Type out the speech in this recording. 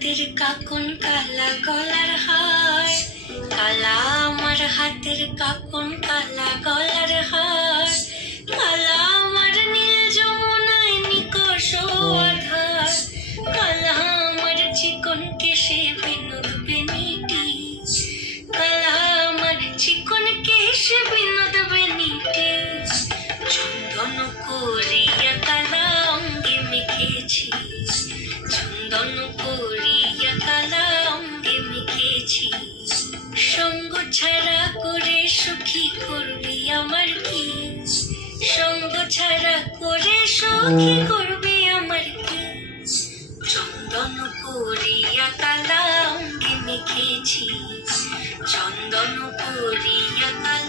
হাতের কাকন কালা গলার হার, কালা আমার হাতের কাকন কালা গলার হার, কালা আমার নীল যমুনায় নিকষ আধার, কালা আমার চিকন কেশে বিনোদ বেনিটি, কালা আমার চিকন কেশে বিনোদ বেনিটি, চন্দন করিয়া কালা অঙ্গে মেখেছি, চন্দন করিয়া কালা অঙ্গে মেখেছি, সঙ্গ ছাড়া করে সুখী করবি আমার কি, সঙ্গ ছাড়া করে সুখী করবি আমার কি, চন্দন করিয়া কালা অঙ্গে মেখেছি, চন্দন করিয়া কালা